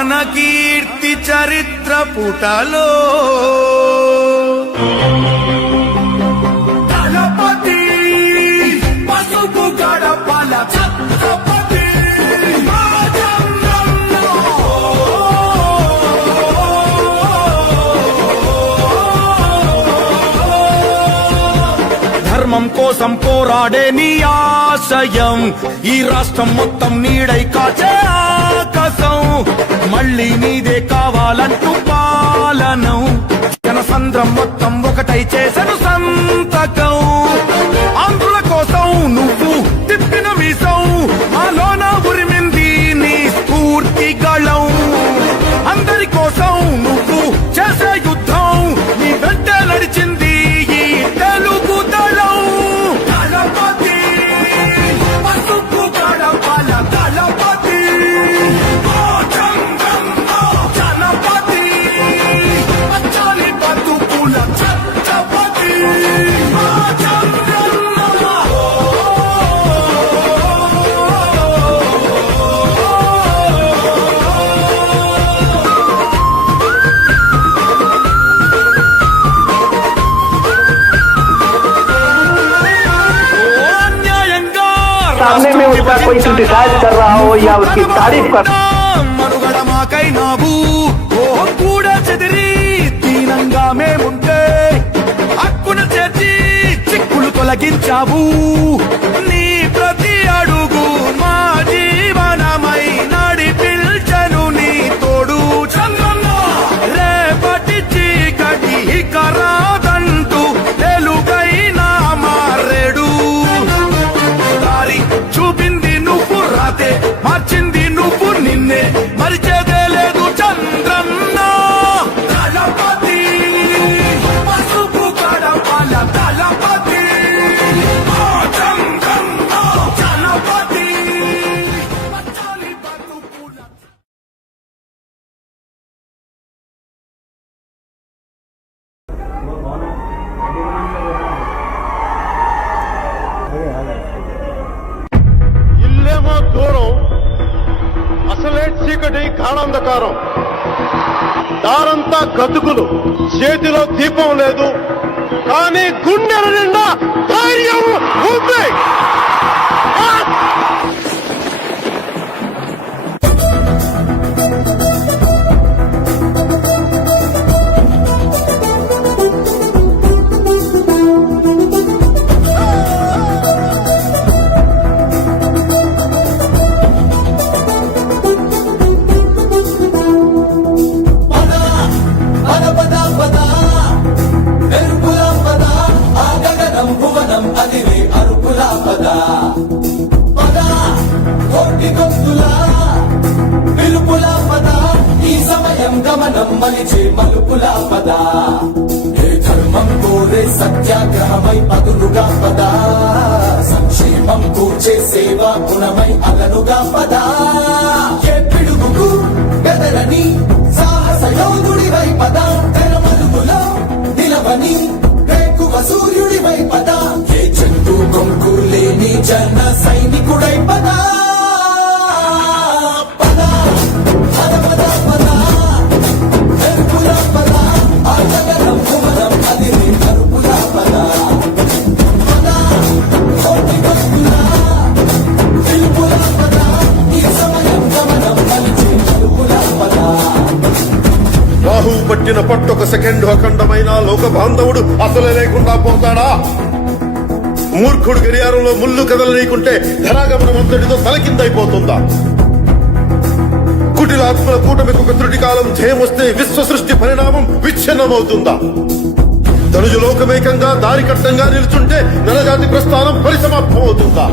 మన కీర్తి చరిత్ర పుటలో దళపతి పసుపు గడపల ఛత్రపతి రాజంగంలో. ధర్మం కోసం పోరాడే నీ ఆశయం ఈ రాష్ట్రం మొత్తం నీడై కాచే ఆకాశం మళ్ళీ నీదే కావాలంటూ పాలనం. జనసంద్రం మొత్తం ఒకటై చేసను సంతకం. कोई क्रिटिसाइज कर रहा हो या उसकी तारीफ कर మనుగడ మాకైనావు ఓ కూడా చెదిరి దీనంగా మేముంటే హక్కున చేర్చి చిక్కులు తొలగించావు గాఢంధకారం. దారంతా గతుకులు. చేతిలో దీపం లేదు. కానీ గుండెల నిండా ధైర్యం ఉంది. కోటి గొంతుల పిలుపుల పద ఈ సమయం గమనం మలిచే మలుపుల పద. ఏ ధర్మం కోరే సత్యాగ్రహమై పదులుగా పద. సంక్షేమం కూర్చే సేవా గుణమై అలనుగా పద. ఏ పిడుగుకు బెదరని సాహస యోధుడివై పద. తెరమలుగులో నిలవని రేకువ సూర్యుడివై పద. ఏ కొంకు లేని జన సైనికుడై పదా. రాహు పట్టొక సెకండ్ అఖండమైన లోక బాంధవుడు అసలే లేకుండా పోతాడా? మూర్ఖుడు గడియారంలో ముళ్ళు కదలనీకుంటే ధనాగమనం అంతటితో తలకిందైపోతుందా కుటిల ఆత్మల కూటమికి ఒక త్రుటి కాలం జయమొస్తే విశ్వ సృష్టి పరిణామం విచ్ఛిన్నమవుతుందా? ధనుజు లోకమేకంగా దారికట్టంగా నిలుచుంటే నలజాతి ప్రస్థానం పరిసమాప్తమవుతుందా?